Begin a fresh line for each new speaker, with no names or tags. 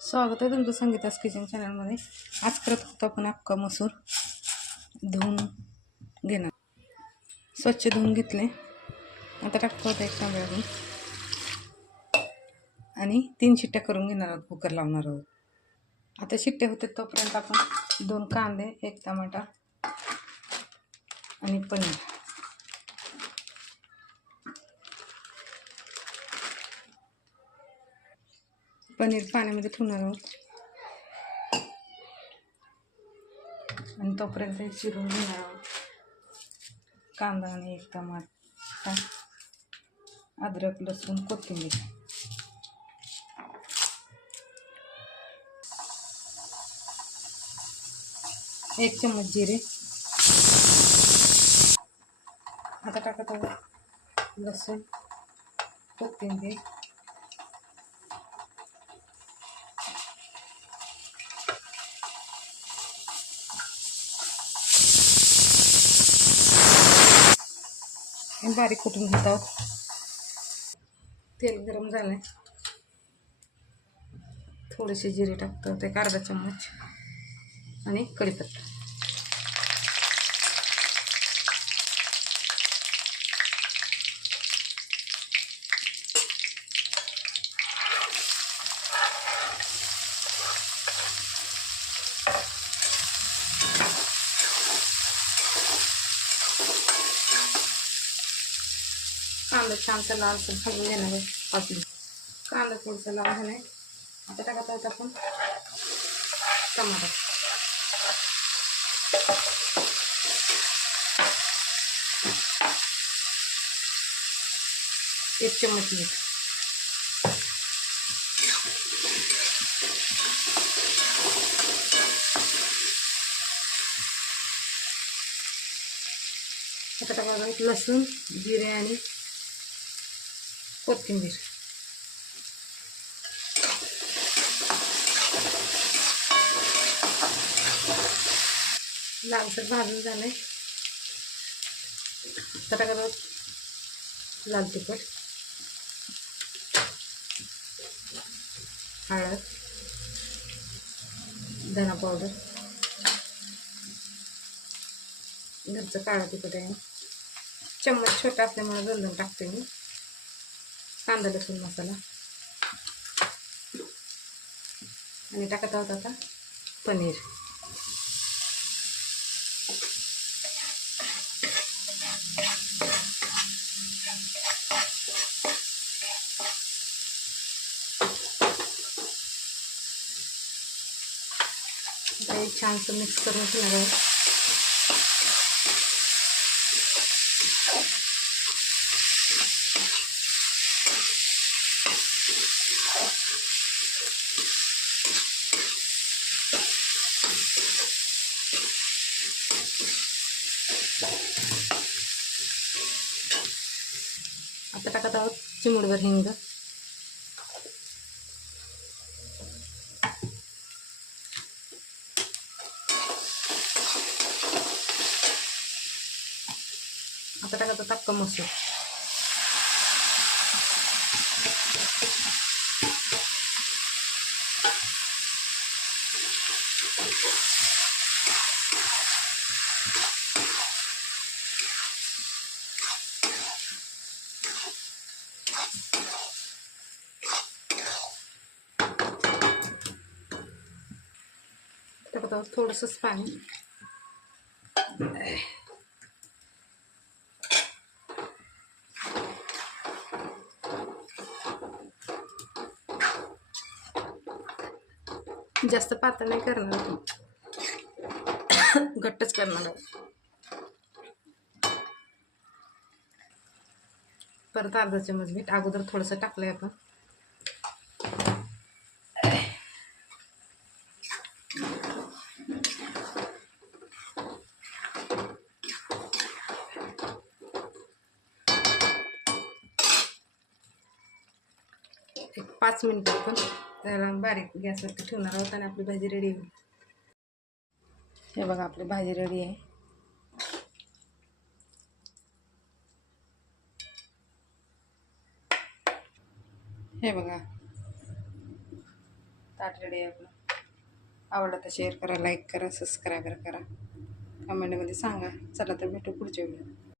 स्वागत आहे तुमचं संगीतास किचन चॅनलमध्ये. आज करत होतो आपण अख्खा मसूर धुवून घेणार. स्वच्छ धुवून घेतले आता टाकतो होतं एक तांब्यावरून आणि तीन शिट्ट्या करून घेणार आहोत कुकर लावणार आहोत. आता शिट्ट्या होते तोपर्यंत आपण दोन कांदे एक टमाटा आणि पनीर. पनीर पाण्यामध्ये ठेवणार आहोत. आणि तोपर्यंत चिरून घेणार आहोत. कांदा आणि एक टमाटा अद्रक लसूण कोथिंबीर. एक चम्मच जिरे. आता टाकत आहोत लसूण कोथिंबीर. हे बारीक कुटून घेत? आहोत तेल गरम झालं आहे थोडेसे जिरे टाकतो ते अर्धा चम्मच. आणि कढीपत्ता. कांदा छानसा लालसर भाजून घेणार आहे पाच कांदा थोडसा लाल झाला आहे आता टाकत आहोत आपण टमाटर एक चम्मच मीठ आता टाकायला लसूण जिरे आणि कोथिंबीर लालसर भाजून झालंय. आता टाकायला लाल तिखट. हळद. धना पावडर घरचं काळा तिखट आहे. चम्मच छोटा असल्यामुळे दोन दोन टाकते मी. कांदा लसूण मसाला. आणि टाकत आहोत आता पनीर. छानसं मिक्स करून घेणार आहोत. आता टाकत आहोत चिमुडवर हिंग. आता टाकत आहोत अख्खा मसूर टाकत आहोत थोडंसंच पाणी जास्त पातळ नाही करणार घट्टच करणार आहोत परत अर्धा चमच मीठ अगोदर थोडंसं टाकलंय आपण. एक पाच मिनिटं आपण त्याला बारीक गॅसवरती ठेवणार आहोत आणि आपली भाजी रेडी होईल. हे बघा आपली भाजी रेडी आहे. हे बघा. ताट रेडी आहे आपलं. आवडलं तर शेअर करा लाईक करा सबस्क्राईबर करा. कमेंटमध्ये सांगा. चला तर भेटू पुढच्या व्हिडिओ